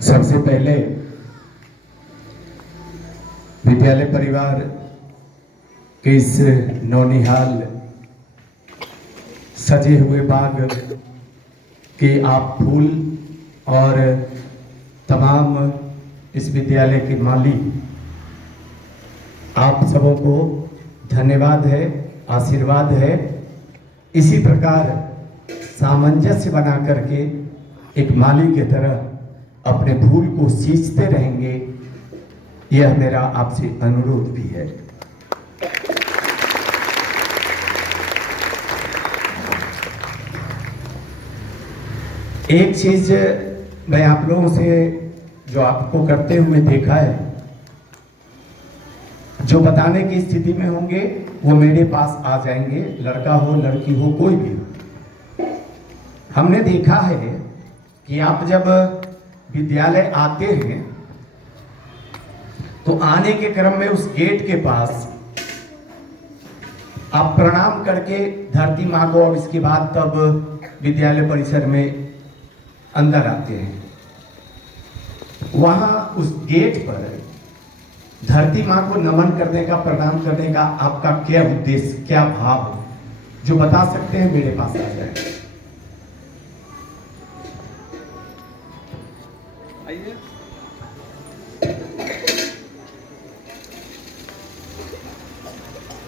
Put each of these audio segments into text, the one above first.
सबसे पहले विद्यालय परिवार के इस नौनिहाल सजे हुए बाग के आप फूल और तमाम इस विद्यालय के माली आप सबों को धन्यवाद है, आशीर्वाद है। इसी प्रकार सामंजस्य बना करके एक माली की तरह अपने फूल को सींचते रहेंगे, यह मेरा आपसे अनुरोध भी है। एक चीज मैं आप लोगों से जो आपको करते हुए देखा है, जो बताने की स्थिति में होंगे वो मेरे पास आ जाएंगे, लड़का हो लड़की हो कोई भी हो। हमने देखा है कि आप जब विद्यालय आते हैं तो आने के क्रम में उस गेट के पास आप प्रणाम करके धरती माँ को और इसके बाद तब विद्यालय परिसर में अंदर आते हैं। वहां उस गेट पर धरती माँ को नमन करने का, प्रणाम करने का आपका क्या उद्देश्य, क्या भाव हो, जो बता सकते हैं मेरे पास आ जाए।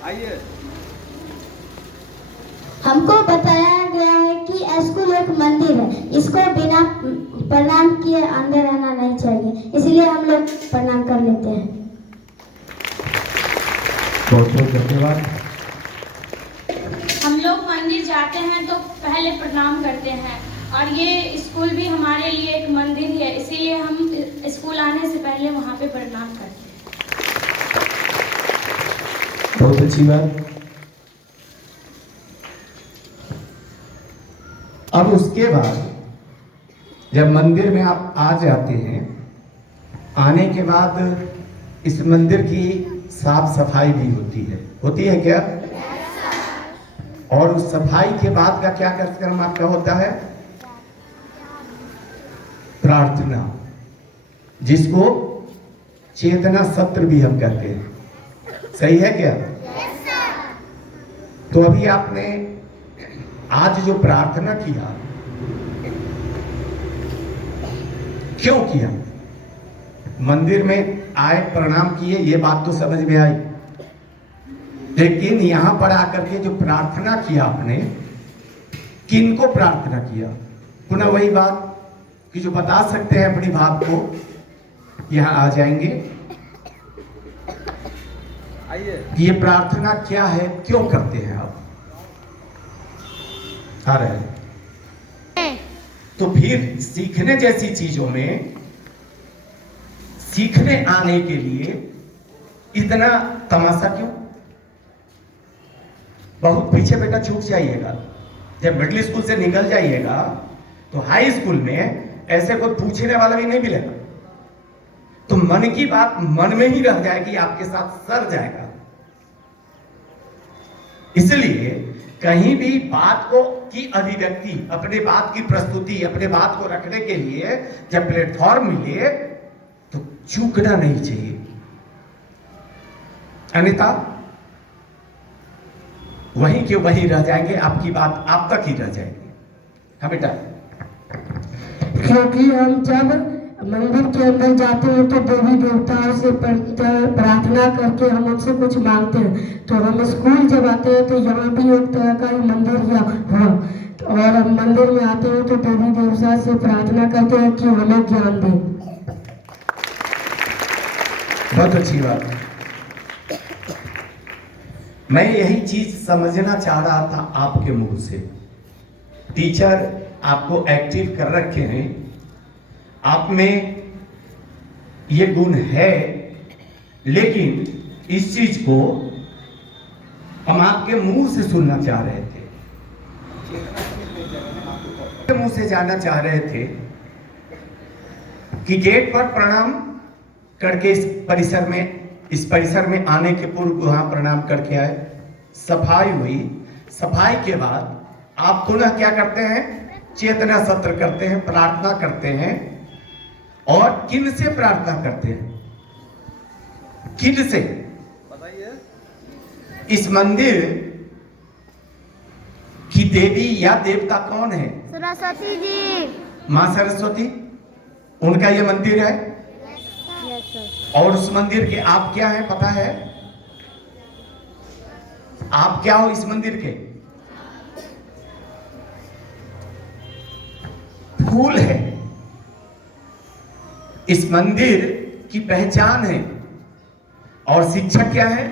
आइए। हमको बताया गया है कि स्कूल एक मंदिर है, इसको बिना प्रणाम किए अंदर आना नहीं चाहिए, इसलिए हम लोग प्रणाम कर लेते हैं। बहुत बहुत धन्यवाद। हम लोग मंदिर जाते हैं तो पहले प्रणाम करते हैं, और ये स्कूल भी हमारे लिए एक मंदिर है, इसीलिए हम स्कूल आने से पहले वहाँ पे प्रणाम करते हैं। बहुत अच्छी बात। अब उसके बाद जब मंदिर में आप आ जाते हैं, आने के बाद इस मंदिर की साफ सफाई भी होती है क्या? और उस सफाई के बाद का क्या कार्यक्रम आपका होता है? प्रार्थना, जिसको चेतना सत्र भी हम कहते हैं। सही है क्या? तो अभी आपने आज जो प्रार्थना किया, क्यों किया? मंदिर में आए, प्रणाम किए, ये बात तो समझ में आई, लेकिन यहां पर आकर के जो प्रार्थना किया आपने, किनको प्रार्थना किया? पुनः वही बात कि जो बता सकते हैं अपनी बात को, यहां आ जाएंगे। आइए। ये प्रार्थना क्या है, क्यों करते हैं आप? आ रहे हैं तो फिर सीखने जैसी चीजों में सीखने आने के लिए इतना तमाशा क्यों? बहुत पीछे बेटा छूट जाइएगा। जब मिडिल स्कूल से निकल जाइएगा तो हाई स्कूल में ऐसे कोई पूछने वाला भी नहीं मिलेगा, तो मन की बात मन में ही रह जाएगी, आपके साथ सर जाएगा। इसलिए कहीं भी बात को की अभिव्यक्ति, अपने बात की प्रस्तुति, अपने बात को रखने के लिए जब प्लेटफॉर्म मिले तो चूकना नहीं चाहिए, अन्यथा वहीं के वहीं रह जाएंगे, आपकी बात आप तक ही रह जाएगी। हाँ बेटा। क्योंकि हम जब मंदिर के अंदर जाते हैं तो देवी देवताओं से प्रार्थना करके हम उनसे कुछ मांगते हैं, तो हम स्कूल जब आते हैं तो यहाँ भी एक तरह का मंदिर हुआ, और हम मंदिर में आते हैं तो देवी देवता से प्रार्थना करते हैं कि हमें ज्ञान दें। बहुत अच्छी बात। मैं यही चीज समझना चाह रहा था आपके मुंह से। टीचर आपको एक्टिव कर रखे हैं, आप में ये गुण है, लेकिन इस चीज को हम आपके मुंह से सुनना चाह रहे थे, मुंह से जानना चाह रहे थे कि गेट पर प्रणाम करके इस परिसर में आने के पूर्व वहां प्रणाम करके आए, सफाई हुई, सफाई के बाद आप पुनः क्या करते हैं? चेतना सत्र करते हैं, प्रार्थना करते हैं, और किन से प्रार्थना करते हैं? किन से? बताइए। इस मंदिर की देवी या देवता कौन है? सरस्वती जी। मां सरस्वती, उनका ये मंदिर है। Yes sir. और उस मंदिर के आप क्या है पता है? आप क्या हो इस मंदिर के? फूल है। इस मंदिर की पहचान है। और शिक्षक क्या है?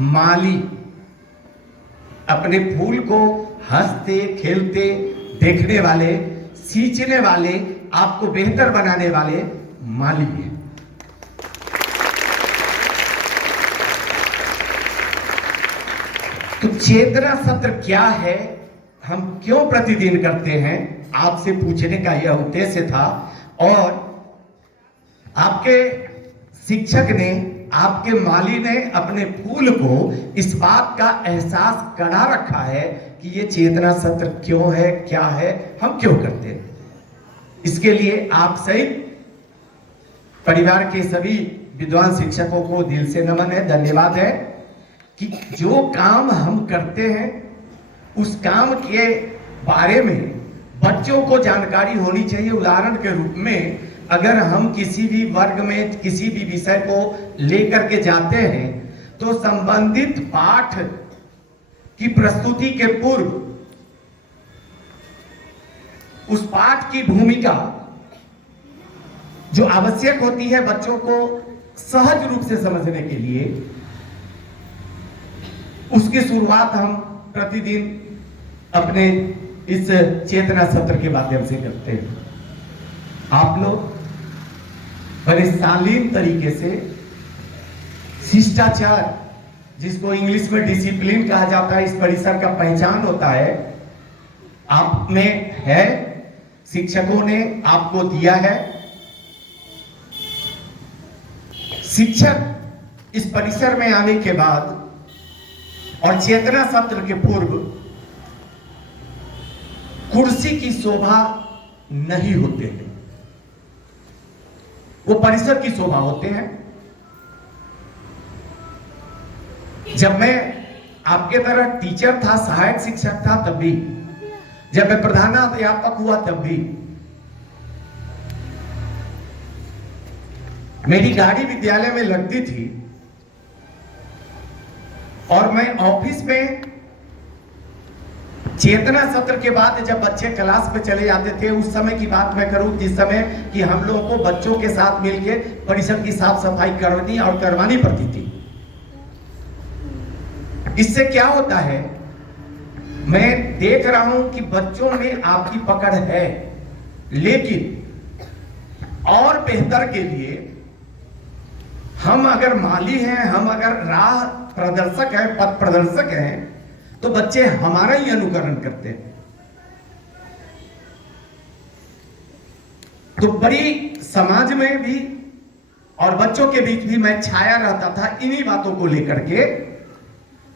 माली। अपने फूल को हंसते खेलते देखने वाले, सींचने वाले, आपको बेहतर बनाने वाले माली है। तो चेतना सत्र क्या है, हम क्यों प्रतिदिन करते हैं, आपसे पूछने का यह उद्देश्य था। और आपके शिक्षक ने, आपके माली ने अपने फूल को इस बात का एहसास करा रखा है कि ये चेतना सत्र क्यों है, क्या है, हम क्यों करते हैं। इसके लिए आप सहित परिवार के सभी विद्वान शिक्षकों को दिल से नमन है, धन्यवाद है कि जो काम हम करते हैं उस काम के बारे में बच्चों को जानकारी होनी चाहिए। उदाहरण के रूप में अगर हम किसी भी वर्ग में किसी भी विषय को लेकर के जाते हैं तो संबंधित पाठ की प्रस्तुति के पूर्व उस पाठ की भूमिका जो आवश्यक होती है बच्चों को सहज रूप से समझने के लिए, उसकी शुरुआत हम प्रतिदिन अपने इस चेतना सत्र के माध्यम से करते हैं। आप लोग बड़े शालीन तरीके से शिष्टाचार, जिसको इंग्लिश में डिसिप्लिन कहा जाता है, इस परिसर का पहचान होता है, आप में है, शिक्षकों ने आपको दिया है। शिक्षक इस परिसर में आने के बाद और चेतना सत्र के पूर्व कुर्सी की शोभा नहीं होते हैं, वो परिसर की शोभा होते हैं। जब मैं आपके तरह टीचर था, सहायक शिक्षक था, तब भी, जब मैं प्रधानाध्यापक हुआ तब भी, मेरी गाड़ी विद्यालय में लगती थी और मैं ऑफिस में चेतना सत्र के बाद जब बच्चे क्लास पे चले जाते थे, उस समय की बात मैं करूं जिस समय कि हम लोगों को बच्चों के साथ मिलकर परिसर की साफ सफाई करनी और करवानी पड़ती थी। इससे क्या होता है, मैं देख रहा हूं कि बच्चों में आपकी पकड़ है, लेकिन और बेहतर के लिए हम अगर माली हैं, हम अगर राह प्रदर्शक हैं, पथ प्रदर्शक हैं, तो बच्चे हमारा ही अनुकरण करते हैं। तो बड़ी समाज में भी और बच्चों के बीच भी मैं छाया रहता था इन्हीं बातों को लेकर के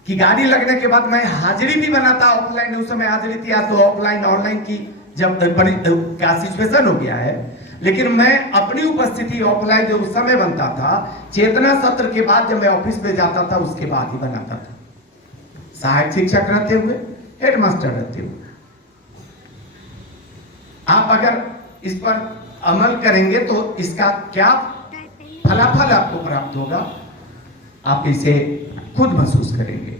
कि गाड़ी लगने के बाद मैं हाजिरी भी बनाता ऑफलाइन, उस समय हाजिरी थी, आज तो ऑफलाइन ऑनलाइन की जब क्या सिचुएशन हो गया है, लेकिन मैं अपनी उपस्थिति ऑफलाइन जो उस समय बनता था, चेतना सत्र के बाद जब मैं ऑफिस में जाता था उसके बाद ही बनाता था, सहायक शिक्षक रहते हुए, हेडमास्टर रहते हुए। आप अगर इस पर अमल करेंगे तो इसका क्या फलाफल आपको प्राप्त होगा, आप इसे खुद महसूस करेंगे।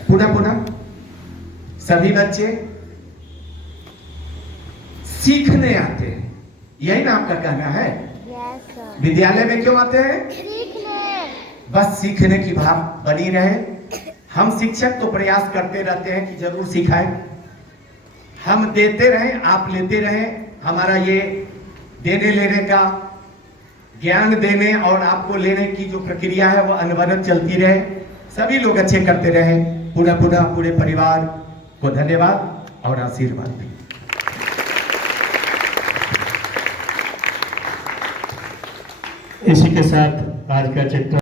पुनः पुनः सभी बच्चे सीखने आते हैं, यही ना आपका कहना है? Yes sir. विद्यालय में क्यों आते हैं? सीखने। बस सीखने की भाव बनी रहे। हम शिक्षक तो प्रयास करते रहते हैं कि जरूर सिखाएं, हम देते रहें, आप लेते रहें। हमारा ये देने लेने का, ज्ञान देने और आपको लेने की जो प्रक्रिया है वो अनवरत चलती रहे। सभी लोग अच्छे करते रहें। पुनः पुनः पूरे परिवार को धन्यवाद और आशीर्वाद भी। इसी के साथ आज का चित्र